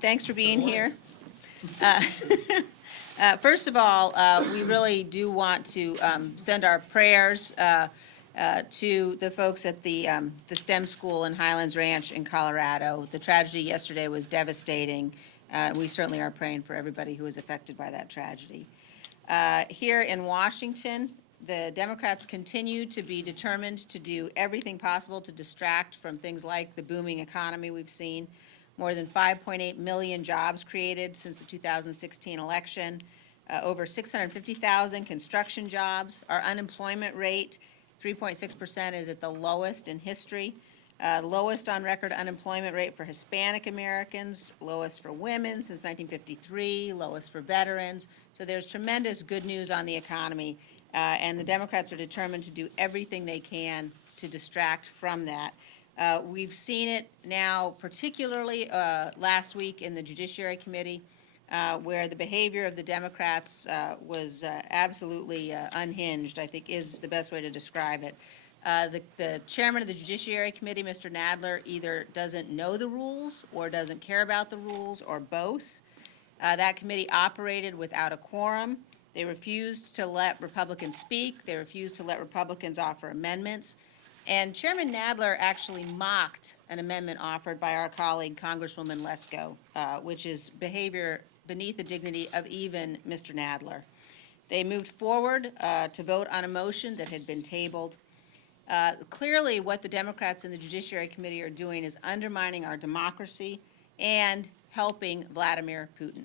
Thanks for being here. Uh, First of all, we really do want to send our prayers to the folks at the STEM school in Highlands Ranch in Colorado. The tragedy yesterday was devastating. We certainly are praying for everybody who was affected by that tragedy. Here in Washington, the Democrats continue to be determined to do everything possible to distract from things like the booming economy we've seen. More than 5.8 million jobs created since the 2016 election, over 650,000 construction jobs. Our unemployment rate, 3.6%, is at the lowest in history. Lowest on record unemployment rate for Hispanic Americans, lowest for women since 1953, lowest for veterans. So there's tremendous good news on the economy, and the Democrats are determined to do everything they can to distract from that. We've seen it now, particularly last week in the Judiciary Committee, where the behavior of the Democrats was absolutely unhinged, I think is the best way to describe it. The chairman of the Judiciary Committee, Mr. Nadler, either doesn't know the rules or doesn't care about the rules or both. That committee operated without a quorum. They refused to let Republicans speak. They refused to let Republicans offer amendments. And Chairman Nadler actually mocked an amendment offered by our colleague, Congresswoman Lesko, which is behavior beneath the dignity of even Mr. Nadler. They moved forward to vote on a motion that had been tabled. Clearly, what the Democrats in the Judiciary Committee are doing is undermining our democracy and helping Vladimir Putin.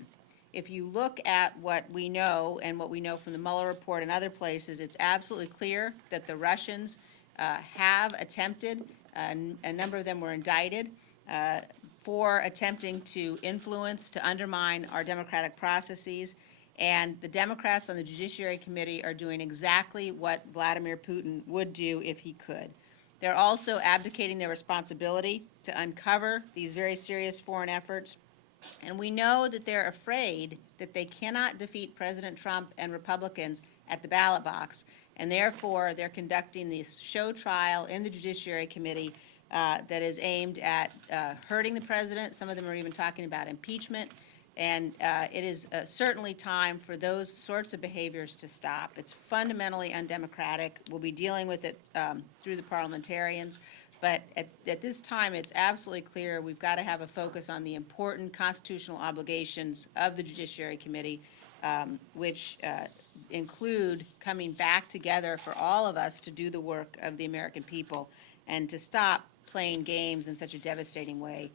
If you look at what we know and what we know from the Mueller report and other places, it's absolutely clear that the Russians have attempted, a number of them were indicted, for attempting to influence, to undermine our democratic processes. And the Democrats on the Judiciary Committee are doing exactly what Vladimir Putin would do if he could. They're also abdicating their responsibility to uncover these very serious foreign efforts. And we know that they're afraid that they cannot defeat President Trump and Republicans at the ballot box. And therefore, they're conducting this show trial in the Judiciary Committee that is aimed at hurting the president. Some of them are even talking about impeachment. And it is certainly time for those sorts of behaviors to stop. It's fundamentally undemocratic. We'll be dealing with it through the parliamentarians. But at this time, it's absolutely clear we've got to have a focus on the important constitutional obligations of the Judiciary Committee, which include coming back together for all of us to do the work of the American people and to stop playing games in such a devastating way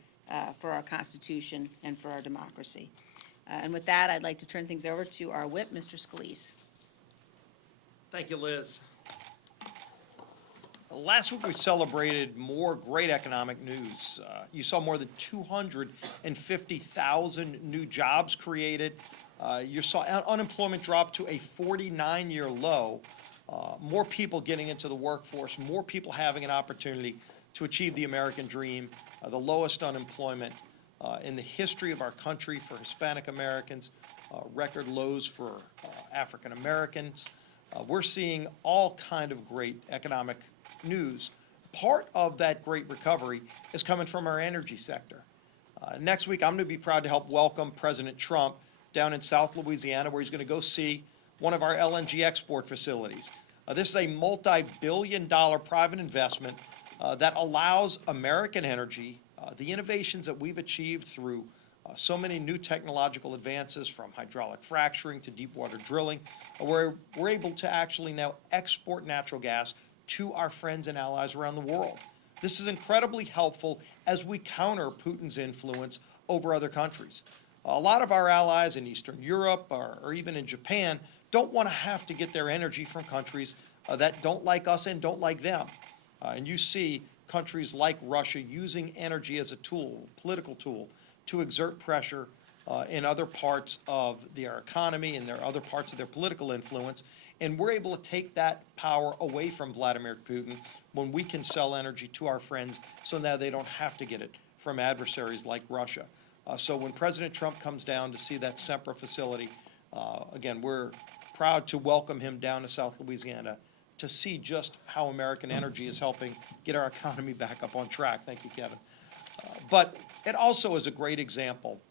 for our Constitution and for our democracy. And with that, I'd like to turn things over to our whip, Mr. Scalise. Thank you, Liz. Last week we celebrated more great economic news. You saw more than 250,000 new jobs created. You saw unemployment drop to a 49-year low. More people getting into the workforce, more people having an opportunity to achieve the American dream, the lowest unemployment in the history of our country for Hispanic Americans, record lows for African Americans. We're seeing all kind of great economic news. Part of that great recovery is coming from our energy sector. Next week, I'm going to be proud to help welcome President Trump down in South Louisiana, where he's going to go see one of our LNG export facilities. This is a multi-billion-dollar private investment that allows American energy, the innovations that we've achieved through so many new technological advances, from hydraulic fracturing to deep water drilling, where we're able to actually now export natural gas to our friends and allies around the world. This is incredibly helpful as we counter Putin's influence over other countries. A lot of our allies in Eastern Europe or even in Japan don't want to have to get their energy from countries that don't like us and don't like them. And you see countries like Russia using energy as a tool, political tool, to exert pressure in other parts of their economy and their other parts of their political influence. And we're able to take that power away from Vladimir Putin when we can sell energy to our friends, so now they don't have to get it from adversaries like Russia. So when President Trump comes down to see that Sempra facility, again, we're proud to welcome him down to South Louisiana to see just how American energy is helping get our economy back up on track. Thank you, Kevin. But It also is a great example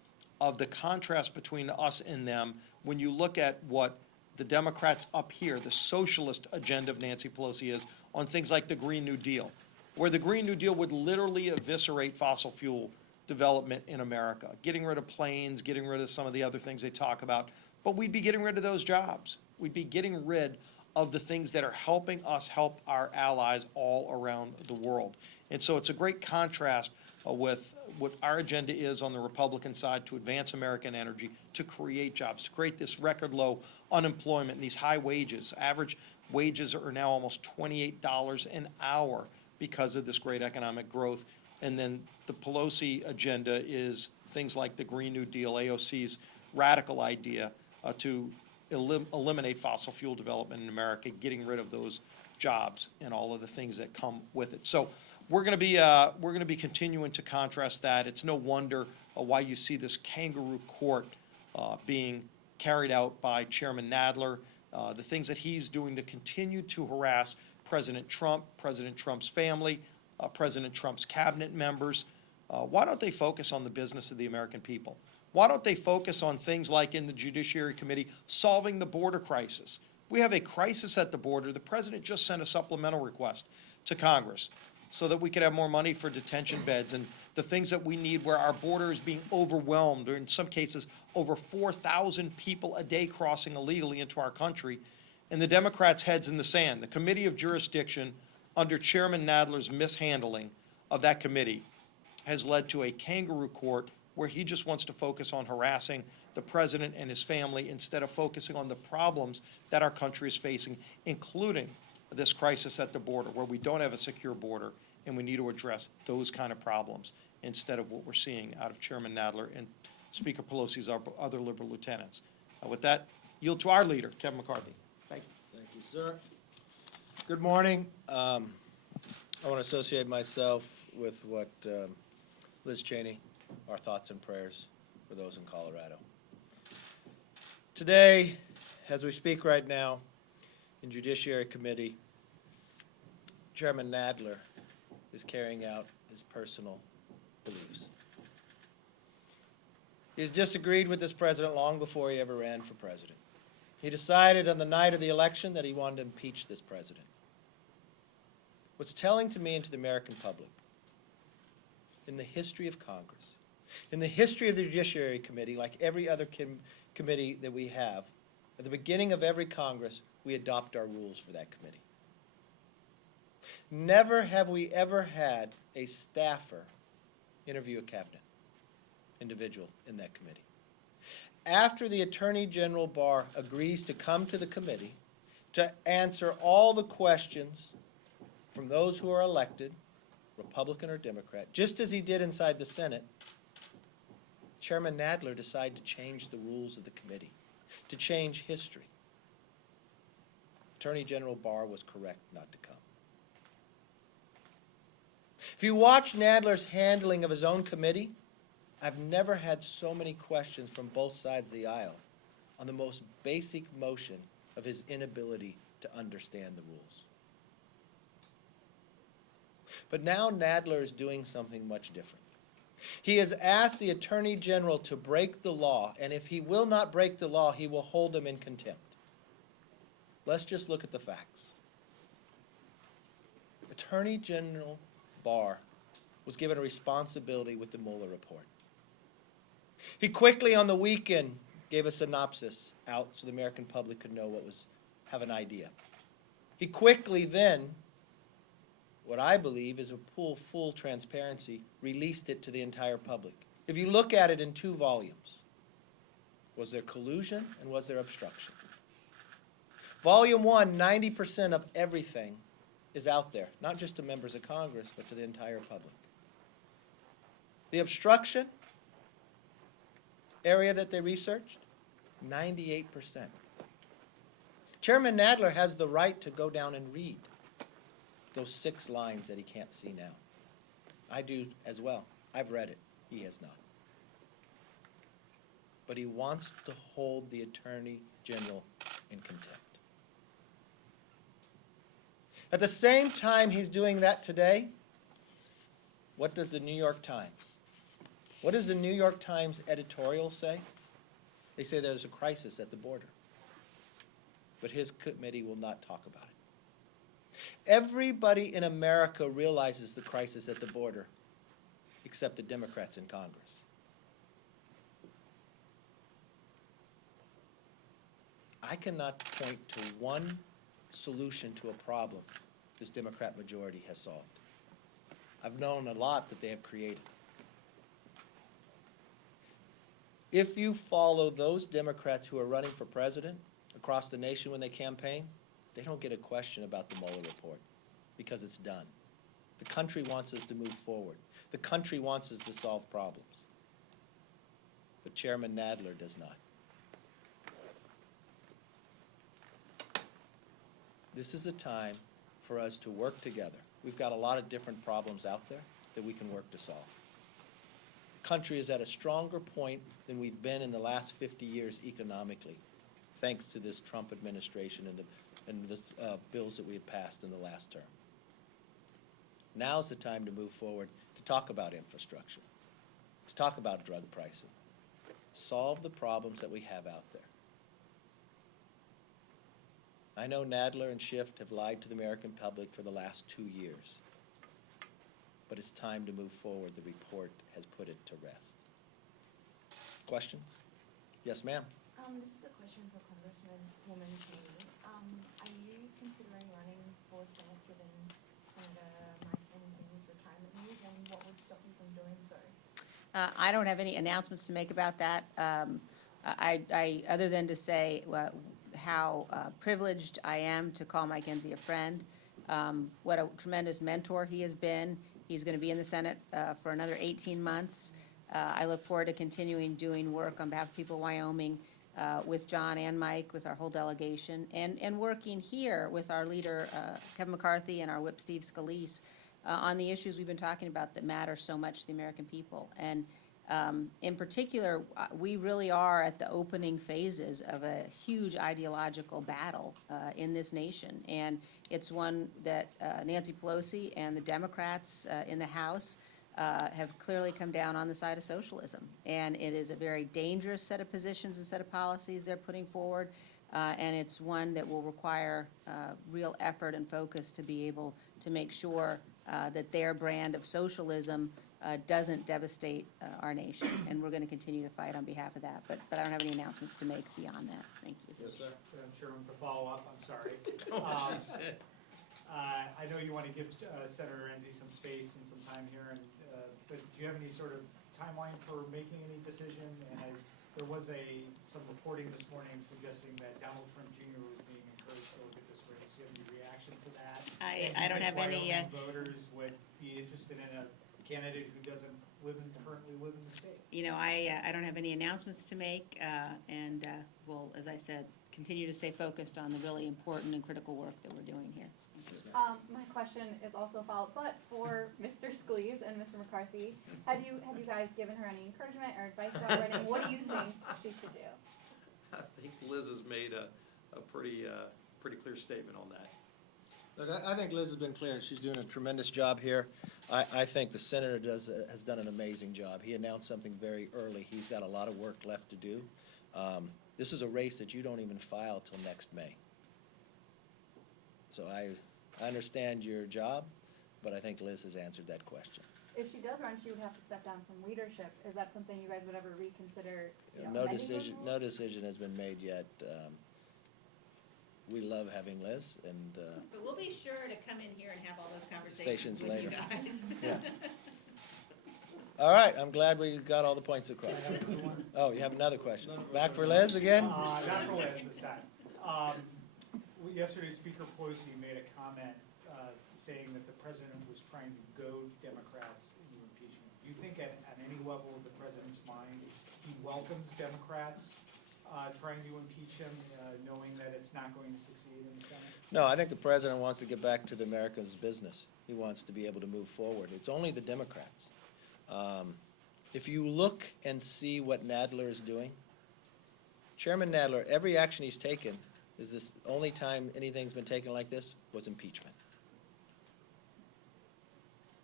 of the contrast between us and them when you look at what the Democrats up here, the socialist agenda of Nancy Pelosi is on things like the Green New Deal, where the Green New Deal would literally eviscerate fossil fuel development in America, getting rid of planes, getting rid of some of the other things they talk about, but we'd be getting rid of those jobs. We'd be getting rid of the things that are helping us help our allies all around the world. And so it's a great contrast with what our agenda is on the Republican side to advance American energy, to create jobs, to create this record low unemployment and these high wages. Average wages are now almost $28 an hour because of this great economic growth. And then the Pelosi agenda is things like the Green New Deal, AOC's radical idea to eliminate fossil fuel development in America, getting rid of those jobs and all of the things that come with it. So we're going to be continuing to contrast that. It's no wonder why you see this kangaroo court being carried out by Chairman Nadler, the things that he's doing to continue to harass President Trump, President Trump's family, President Trump's cabinet members. Why don't they focus on the business of the American people? Why don't they focus on things like in the Judiciary Committee, solving the border crisis? We have a crisis at the border. The president just sent a supplemental request to Congress so that we could have more money for detention beds and the things that we need where our border is being overwhelmed, or in some cases, over 4,000 people a day crossing illegally into our country. And the Democrats' heads in the sand. The Committee of Jurisdiction, under Chairman Nadler's mishandling of that committee, has led to a kangaroo court where he just wants to focus on harassing the president and his family instead of focusing on the problems that our country is facing, including this crisis at the border, where we don't have a secure border, and we need to address those kind of problems instead of what we're seeing out of Chairman Nadler and Speaker Pelosi's other liberal lieutenants. With that, yield to our leader, Kevin McCarthy. Thank you. Thank you, sir. Good morning. I want to associate myself with what Liz Cheney, our thoughts and prayers for those in Colorado. Today, as we speak right now, in Judiciary Committee, Chairman Nadler is carrying out his personal beliefs. He has disagreed with this president long before he ever ran for president. He decided on the night of the election that he wanted to impeach this president. What's telling to me and to the American public, in the history of Congress, in the history of the Judiciary Committee, like every other committee that we have, at the beginning of every Congress, we adopt our rules for that committee. Never have we ever had a staffer interview a cabinet individual in that committee. After the Attorney General Barr agrees to come to the committee to answer all the questions from those who are elected, Republican or Democrat, just as he did inside the Senate, Chairman Nadler decided to change the rules of the committee, to change history. Attorney General Barr was correct not to come. If you watch Nadler's handling of his own committee, I've never had so many questions from both sides of the aisle on the most basic motion of his inability to understand the rules. But now Nadler is doing something much different. He has asked the Attorney General to break the law, and if he will not break the law, he will hold him in contempt. Let's just look at the facts. Attorney General Barr was given a responsibility with the Mueller report. He quickly on the weekend gave a synopsis out so the American public could know have an idea. He quickly then, what I believe is a full transparency, released it to the entire public. If you look at it in 2 volumes, was there collusion and was there obstruction? Volume 1, 90% of everything is out there, not just to members of Congress, but to the entire public. The obstruction area that they researched, 98%. Chairman Nadler has the right to go down and read those 6 lines that he can't see now. I do as well. I've read it. He has not. But he wants to hold the Attorney General in contempt. At the same time he's doing that today, what does the New York Times, What does the New York Times editorial say? They say there's a crisis at the border. But his committee will not talk about it. Everybody in America realizes the crisis at the border, except the Democrats in Congress. I cannot point to one solution to a problem this Democrat majority has solved. I've known a lot that they have created. If you follow those Democrats who are running for president across the nation when they campaign, they don't get a question about the Mueller report because it's done. The country wants us to move forward. The country wants us to solve problems. But Chairman Nadler does not. This is a time for us to work together. We've got a lot of different problems out there that we can work to solve. The country is at a stronger point than we've been in the last 50 years economically, thanks to this Trump administration and the bills that we have passed in the last term. Now's the time to move forward, to talk about infrastructure, to talk about drug pricing, solve the problems that we have out there. I know Nadler and Schiff have lied to the American public for the last 2 years, but it's time to move forward. The report has put it to rest. Questions? Yes, ma'am. This is a question for Congresswoman Cheney. Are you considering running for Senate given Senator Mike Penz's retirement news, and what would stop you from doing so? I don't have any announcements to make about that, other than to say how privileged I am to call Mike Enzi a friend, what a tremendous mentor he has been. He's going to be in the Senate for another 18 months. I look forward to continuing doing work on behalf of people of Wyoming with John and Mike, with our whole delegation, and working here with our leader, Kevin McCarthy, and our whip, Steve Scalise, on the issues we've been talking about that matter so much to the American people. And in particular, we really are at the opening phases of a huge ideological battle in this nation. And it's one that Nancy Pelosi and the Democrats in the House have clearly come down on the side of socialism. And it is a very dangerous set of positions and set of policies they're putting forward. And it's one that will require real effort and focus to be able to make sure that their brand of socialism doesn't devastate our nation, and we're going to continue to fight on behalf of that. But I don't have any announcements to make beyond that. Thank you. Yes, sir. Madam Chairman, to follow up, I'm sorry. I know you want to give Senator Enzi some space and some time here, but do you have any sort of timeline for making any decision? And there was some reporting this morning suggesting that Donald Trump Jr. was being encouraged to look at this race. Do you have any reaction to that? I don't have any. Wyoming voters would be interested in a candidate who doesn't currently live in the state. You know, I don't have any announcements to make, and we'll, as I said, continue to stay focused on the really important and critical work that we're doing here. My question is also a follow-up, but for Mr. Scalise and Mr. McCarthy, have you guys given her any encouragement or advice about running? What do you think she should do? I think Liz has made a pretty clear statement on that. Look, I think Liz has been clear, and she's doing a tremendous job here. I think the senator has done an amazing job. He announced something very early. He's got a lot of work left to do. This is a race that you don't even file till next May. So I understand your job, but I think Liz has answered that question. If she does run, she would have to step down from leadership. Is that something you guys would ever reconsider? No decision has been made yet. We love having Liz, and But we'll be sure to come in here and have all those conversations with later. you guys. Yeah. All right, I'm glad we got all the points across. Oh, you have another question. Back for Liz again? Not for Liz this time. Yesterday, Speaker Pelosi made a comment saying that the president was trying to goad Democrats into impeachment. Do you think at any level of the president's mind, he welcomes Democrats trying to impeach him, knowing that it's not going to succeed in the Senate? No, I think the president wants to get back to the Americans' business. He wants to be able to move forward. It's only the Democrats. If you look and see what Nadler is doing, Chairman Nadler, every action he's taken, is this only time anything's been taken like this was impeachment.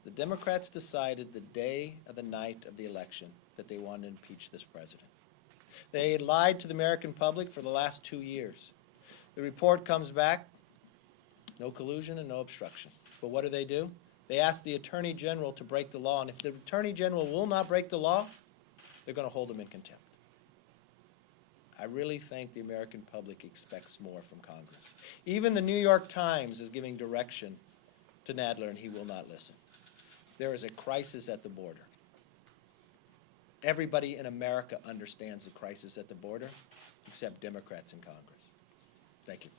The Democrats decided the day of the night of the election that they wanted to impeach this president. They had lied to the American public for the last 2 years. The report comes back, no collusion and no obstruction. But what do? They ask the Attorney General to break the law, and if the Attorney General will not break the law, they're going to hold him in contempt. I really think the American public expects more from Congress. Even the New York Times is giving direction to Nadler, and he will not listen. There is a crisis at the border. Everybody in America understands the crisis at the border, except Democrats in Congress. Thank you.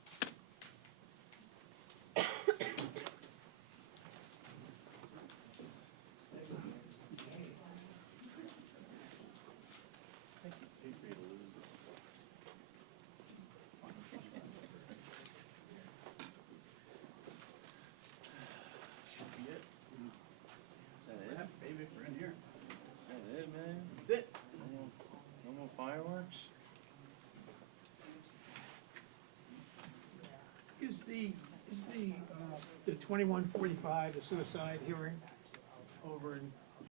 Baby, we're in here. That's it, man. That's it. No more fireworks? Is the 2145, the suicide hearing over in